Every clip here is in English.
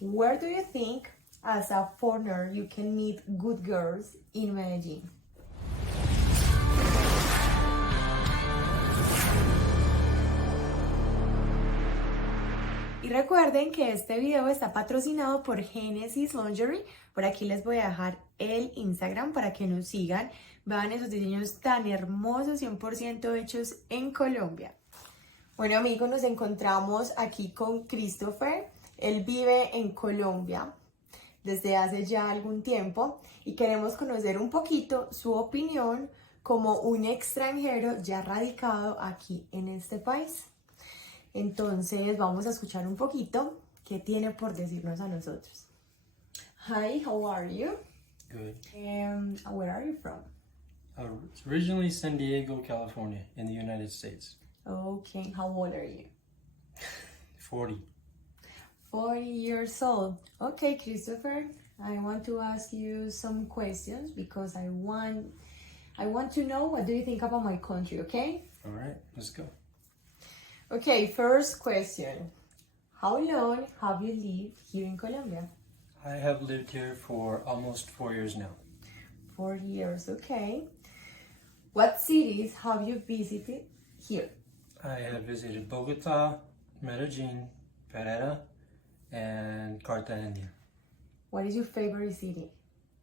Where do you think, as a foreigner, you can meet good girls in Medellin? Y recuerden que este video está patrocinado por Genesis Lingerie. Por aquí les voy a dejar el Instagram para que nos sigan. Vean esos diseños tan hermosos, 100% hechos en Colombia. Bueno amigos, nos encontramos aquí con Christopher. Él vive en Colombia desde hace ya algún tiempo y queremos conocer un poquito su opinión como un extranjero ya radicado aquí en este país. Entonces vamos a escuchar un poquito qué tiene por decirnos a nosotros. Hi, how are you? Good. Where are you from? Originally San Diego, California, in the United States. Okay, how old are you? 40. 40 years old. Okay, Christopher, I want to ask you some questions because I want to know what do you think about my country, okay? All right, let's go. Okay, first question. How long have you lived here in Colombia? I have lived here for almost 4 years now. 4 years, okay. What cities have you visited here? I have visited Bogota, Medellin, Pereira, and Cartagena. What is your favorite city?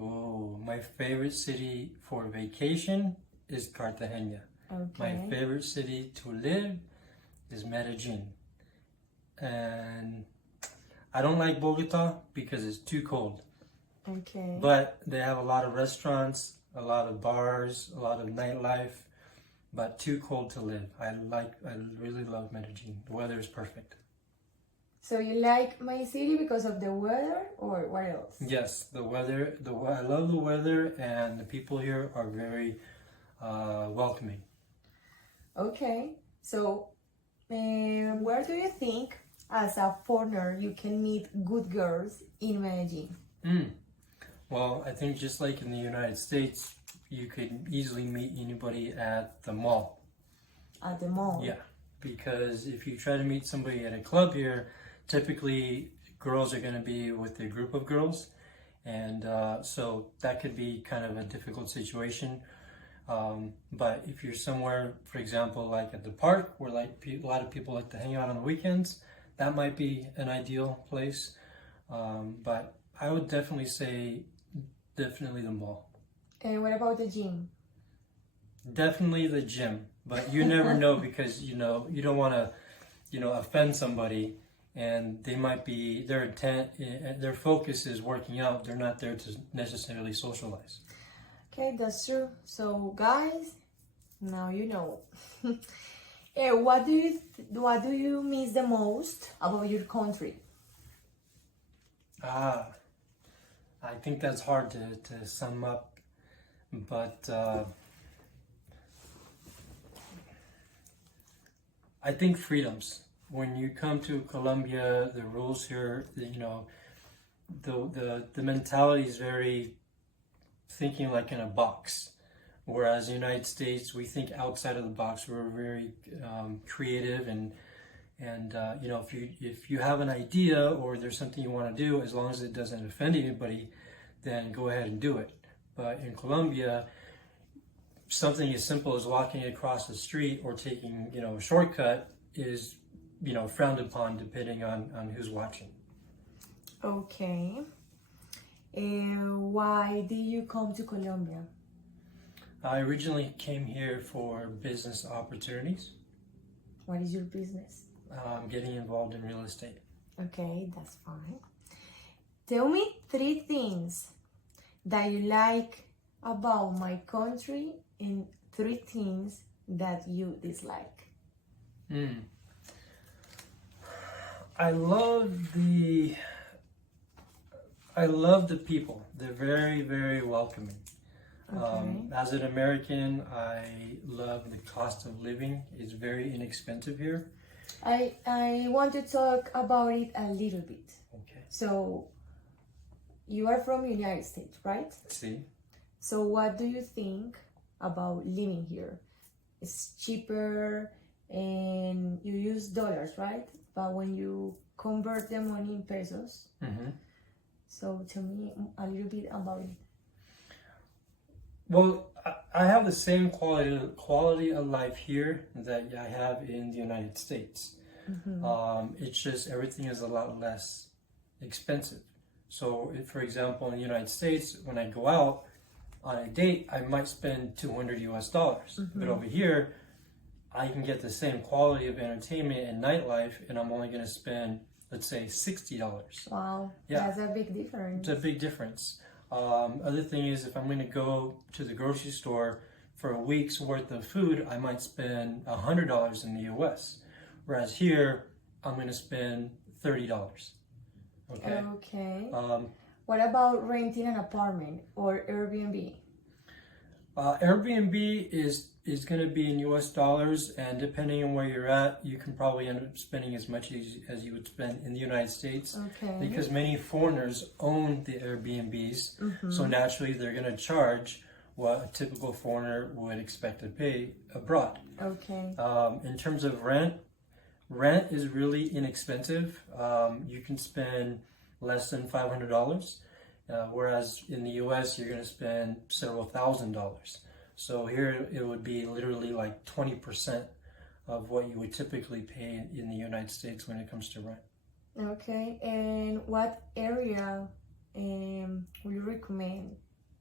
Oh, my favorite city for vacation is Cartagena. Okay. My favorite city to live is Medellin. And I don't like Bogota because it's too cold. Okay. But they have a lot of restaurants, a lot of bars, a lot of nightlife, but too cold to live. I really love Medellin. The weather is perfect. So you like my city because of the weather or what else? Yes, the weather, I love the weather, and the people here are very welcoming. Okay. So where do you think, as a foreigner, you can meet good girls in Medellin? Well, I think just like in the United States, you could easily meet anybody at the mall. At the mall? Yeah, because if you try to meet somebody at a club here, typically girls are going to be with a group of girls, and so that could be kind of a difficult situation. But if you're somewhere, for example, like at the park, where like a lot of people like to hang out on the weekends, that might be an ideal place. But I would definitely say definitely the mall. And what about the gym? Definitely the gym, but you never know because you don't want to offend somebody, and they might be their intent, their focus is working out. They're not there to necessarily socialize. Okay, that's true. So guys, now you know. What do you miss the most about your country? I think that's hard to sum up, but I think freedoms. When you come to Colombia, the rules here, the mentality is very thinking like in a box. Whereas the United States, we think outside of the box. We're very creative, and if you have an idea or there's something you want to do, as long as it doesn't offend anybody, then go ahead and do it. But in Colombia, something as simple as walking across the street or taking a shortcut is frowned upon depending on who's watching. Okay. Why did you come to Colombia? I originally came here for business opportunities. What is your business? Getting involved in real estate. Okay, that's fine. Tell me 3 things that you like about my country and 3 things that you dislike. I love the people. They're very, very welcoming. Okay. As an American, I love the cost of living. It's very inexpensive here. I want to talk about it a little bit. Okay. So, you are from United States, right? See? So what do you think about living here? It's cheaper and you use dollars, right? But when you convert the money in pesos. Mm-hmm. So tell me a little bit about it. Well, I have the same quality of life here that I have in the United States. Mm-hmm. It's just everything is a lot less expensive. So, for example, in the United States, when I go out on a date, I might spend $200 US. Mm-hmm. But over here, I can get the same quality of entertainment and nightlife, and I'm only going to spend, let's say, $60. Wow, Yeah. that's a big difference. It's a big difference. Other thing is, if I'm going to go to the grocery store for a week's worth of food, I might spend $100 in the US. Whereas here, I'm going to spend $30. Okay. Okay. What about renting an apartment or Airbnb? Airbnb is going to be in US dollars, and depending on where you're at, you can probably end up spending as much as you would spend in the United States. Okay. Because many foreigners own the Airbnbs, Mm-hmm. so naturally they're going to charge what a typical foreigner would expect to pay abroad. Okay. In terms of rent is really inexpensive. You can spend less than $500. Whereas in the US, you're going to spend several $1,000s. So here it would be literally like 20% of what you would typically pay in the United States when it comes to rent. Okay. And what area would you recommend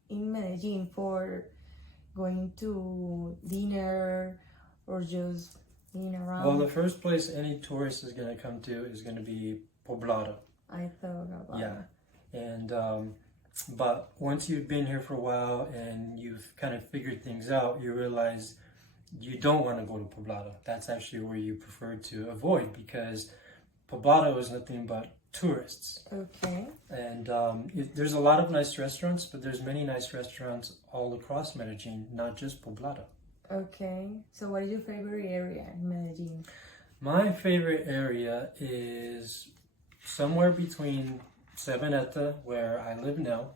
in Medellin for going to dinner or just being around? Well, the first place any tourist is going to come to is going to be Poblado. I thought about Yeah. And but once you've been here for a while and you've kind of figured things out, you realize you don't want to go to Poblado. That's actually where you prefer to avoid, because Poblado is nothing but tourists. Okay. And there's a lot of nice restaurants, but there's many nice restaurants all across Medellin, not just Poblado. Okay. So what is your favorite area in Medellin? My favorite area is somewhere between Sabaneta, where I live now,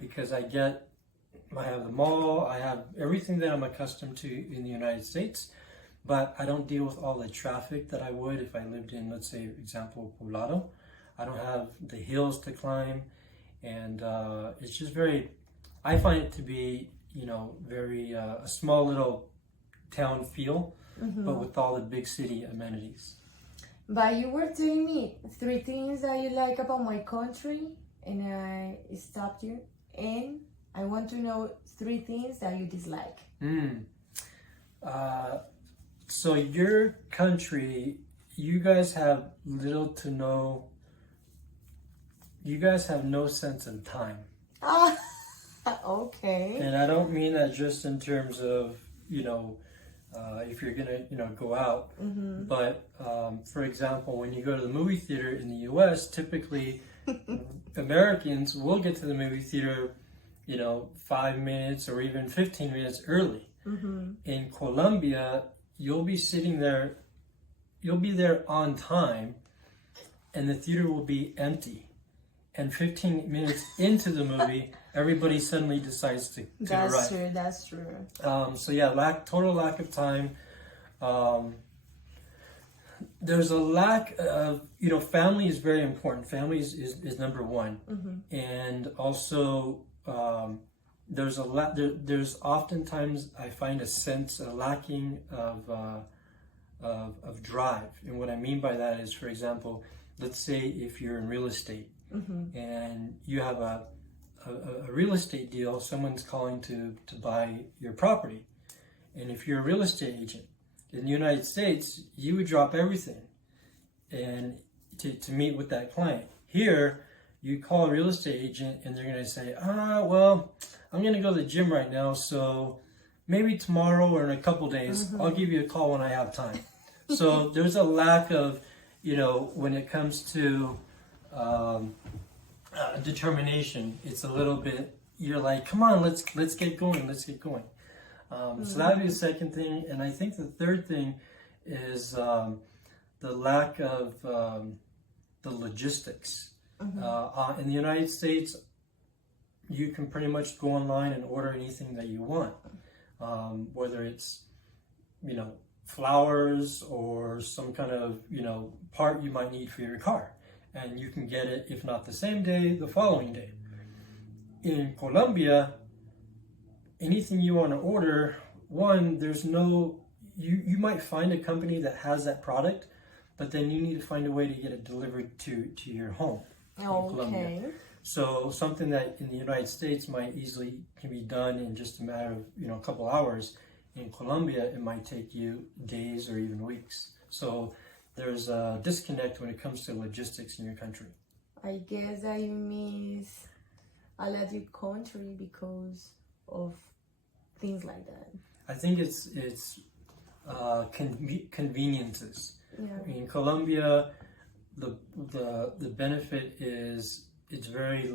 because I have the mall, I have everything that I'm accustomed to in the United States, but I don't deal with all the traffic that I would if I lived in, let's say, example, Poblado. I don't have the hills to climb, and it's just I find it to be, very a small little town feel, Mm-hmm. but with all the big city amenities. But you were telling me 3 things that you like about my country, and I stopped you. And I want to know 3 things that you dislike. So your country, you guys have little to no. You guys have no sense of time. Ah, okay. And I don't mean that just in terms of, if you're gonna, go out. Mm-hmm. But for example, when you go to the movie theater in the U.S., typically Americans will get to the movie theater, 5 minutes or even 15 minutes early. Mm-hmm. In Colombia, you'll be there on time, and the theater will be empty. And 15 minutes into the movie, everybody suddenly decides to arrive. That's true. So yeah, total lack of time. There's a lack of, family is very important. Family is number one. Mm-hmm. And also, there's oftentimes I find a lacking of drive. And what I mean by that is, for example, let's say if you're in real estate, mm-hmm. and you have a real estate deal, someone's calling to buy your property. And if you're a real estate agent in the United States, you would drop everything and to meet with that client. Here, you call a real estate agent and they're going to say, well, I'm going to go to the gym right now, so maybe tomorrow or in a couple days, mm-hmm. I'll give you a call when I have time. So there's a lack of, when it comes to determination, it's a little bit, you're like, come on, let's get going. Mm-hmm. So that would be the second thing. And I think the third thing is the lack of the logistics. Mm-hmm. In the United States, you can pretty much go online and order anything that you want, whether it's, flowers or some kind of, part you might need for your car. And you can get it, if not the same day, the following day. In Colombia, anything you want to order, there's no, you might find a company that has that product, but then you need to find a way to get it delivered to your home in Colombia. So something that in the United States can be done in just a matter of, a couple hours. In Colombia, it might take you days or even weeks. So there's a disconnect when it comes to logistics in your country. I guess I miss a lot of country because of things like that. I think it's conveniences. Yeah. In Colombia, the benefit is it's very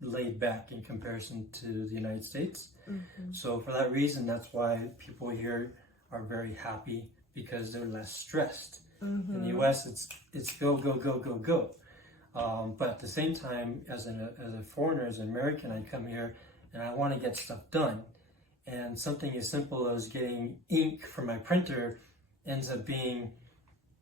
laid back in comparison to the United States. Mm-hmm. So for that reason, that's why people here are very happy because they're less stressed. Mm-hmm. In the US, it's go, go, go, go, go. But at the same time, as a foreigner, as an American, I come here and I want to get stuff done. And something as simple as getting ink for my printer ends up being,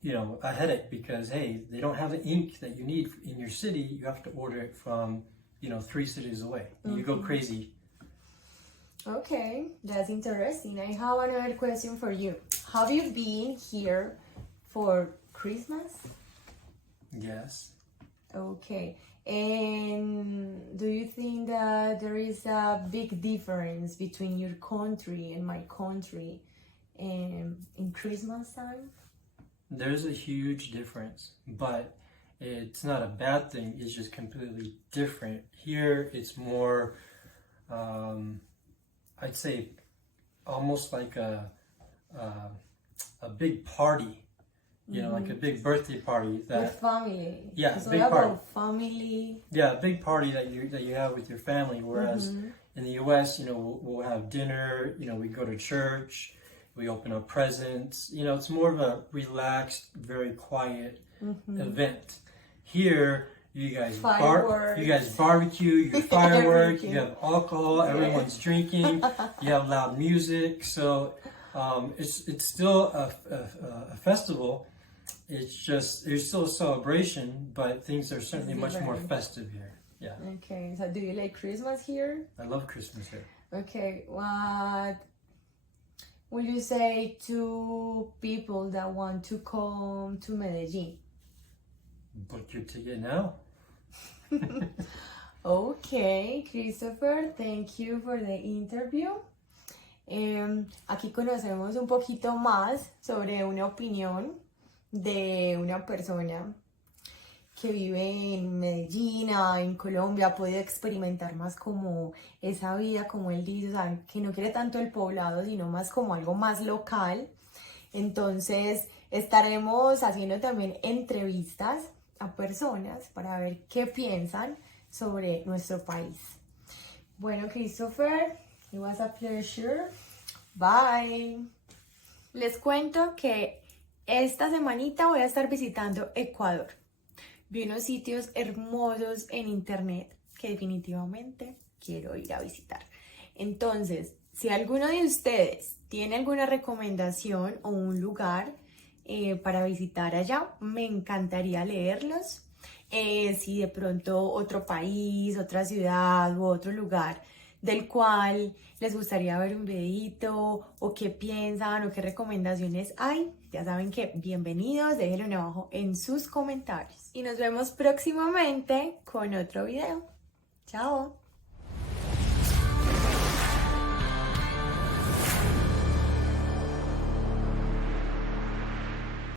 a headache because, hey, they don't have the ink that you need in your city. You have to order it from, 3 cities away. Mm-hmm. You go crazy. Okay, that's interesting. I have another question for you. Have you been here for Christmas? Yes. Okay. And do you think that there is a big difference between your country and my country in Christmas time? There's a huge difference, but it's not a bad thing. It's just completely different. Here, it's more, I'd say, almost like a big party. Like a big birthday party with family. Yeah, it's big all party. About family. Yeah, a big party that you have with your family. Whereas in the U.S., we'll have dinner. We go to church. We open up presents. It's more of a relaxed, very quiet event. Here, you guys barbecue. You fireworks. You have alcohol. Everyone's drinking. You have loud music. So it's still a festival. It's just, there's still a celebration, but things are certainly much more festive here. Yeah. Okay, so do you like Christmas here? I love Christmas here. Okay, what would you say to people that want to come to Medellin? Book your ticket now. Okay, Christopher, thank you for the interview. Aquí conocemos un poquito más sobre una opinión de una persona que vive en Medellín, en Colombia, puede experimentar más como esa vida, como él dice, o sea, que no quiere tanto el poblado, sino más como algo más local. Entonces, estaremos haciendo también entrevistas a personas para ver qué piensan sobre nuestro país. Bueno, Christopher, it was a pleasure. Bye. Les cuento que esta semanita voy a estar visitando Ecuador. Vi unos sitios hermosos en internet que definitivamente quiero ir a visitar. Entonces, si alguno de ustedes tiene alguna recomendación o un lugar para visitar allá, me encantaría leerlos. Si de pronto otro país, otra ciudad u otro lugar del cual les gustaría ver un videito o qué piensan o qué recomendaciones hay, ya saben que bienvenidos, déjenlo abajo en sus comentarios y nos vemos próximamente con otro video. Chao.